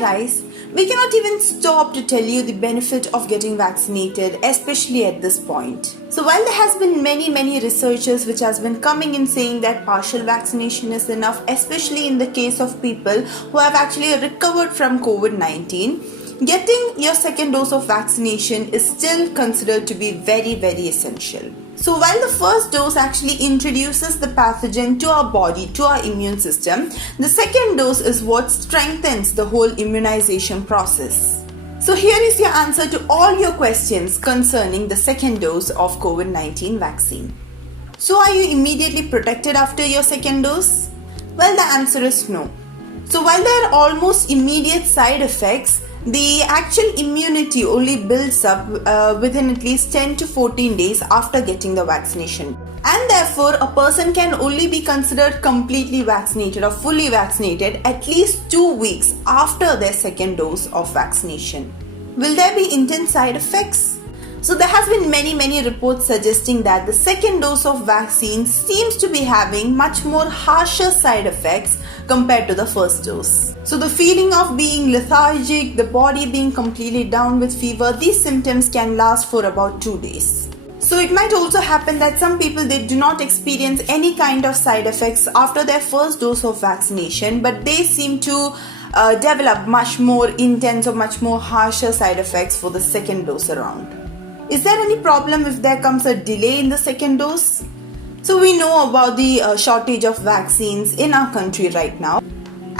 guys, we cannot even stop to tell you the benefit of getting vaccinated, especially at this point. So while there has been many researchers which has been coming in saying that partial vaccination is enough, especially in the case of people who have actually recovered from COVID-19, getting your second dose of vaccination is still considered to be very essential. So while the first dose actually introduces the pathogen to our body, to our immune system, the second dose is what strengthens the whole immunization process. So here is your answer to all your questions concerning the second dose of COVID-19 vaccine. So are you immediately protected after your second dose? Well, the answer is no. So while there are almost immediate side effects, the actual immunity only builds up within at least 10 to 14 days after getting the vaccination. And therefore, a person can only be considered completely vaccinated or fully vaccinated at least 2 weeks after their second dose of vaccination. Will there be intense side effects? So there has been many reports suggesting that the second dose of vaccine seems to be having much more harsher side effects compared to the first dose. So the feeling of being lethargic, the body being completely down with fever, these symptoms can last for about 2 days. So it might also happen that some people, they do not experience any kind of side effects after their first dose of vaccination, but they seem to develop much more intense or much more harsher side effects for the second dose around. Is there any problem if there comes a delay in the second dose? So we know about the shortage of vaccines in our country right now.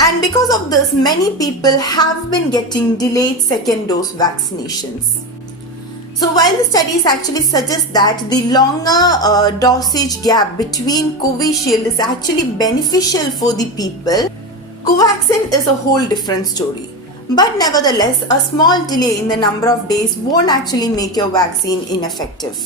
And because of this, many people have been getting delayed second dose vaccinations. So while the studies actually suggest that the longer dosage gap between Covishield is actually beneficial for the people, Covaxin is a whole different story. But nevertheless, a small delay in the number of days won't actually make your vaccine ineffective.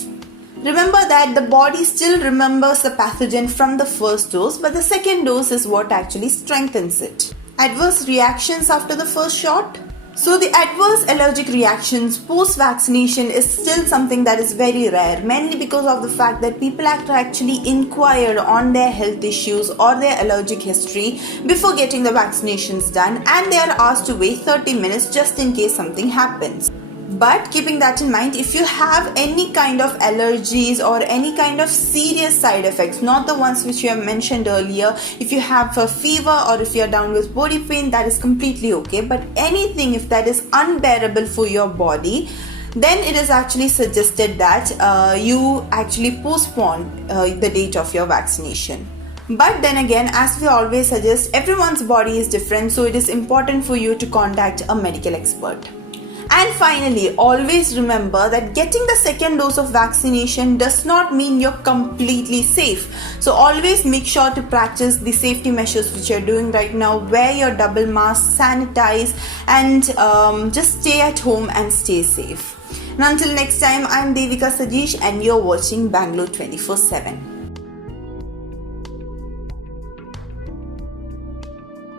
Remember that the body still remembers the pathogen from the first dose, but the second dose is what actually strengthens it. Adverse reactions after the first shot? So the adverse allergic reactions post-vaccination is still something that is very rare, mainly because of the fact that people have to actually inquire on their health issues or their allergic history before getting the vaccinations done, and they are asked to wait 30 minutes just in case something happens. But keeping that in mind, if you have any kind of allergies or any kind of serious side effects, not the ones which you have mentioned earlier, if you have a fever or if you are down with body pain, that is completely okay. But anything if that is unbearable for your body, then it is actually suggested that you actually postpone the date of your vaccination. But then again, as we always suggest, everyone's body is different, so it is important for you to contact a medical expert. And finally, always remember that getting the second dose of vaccination does not mean you're completely safe. So always make sure to practice the safety measures which you're doing right now. Wear your double mask, sanitize, and just stay at home and stay safe. And until next time, I'm Devika Sajeesh and you're watching Bangalore 24/7.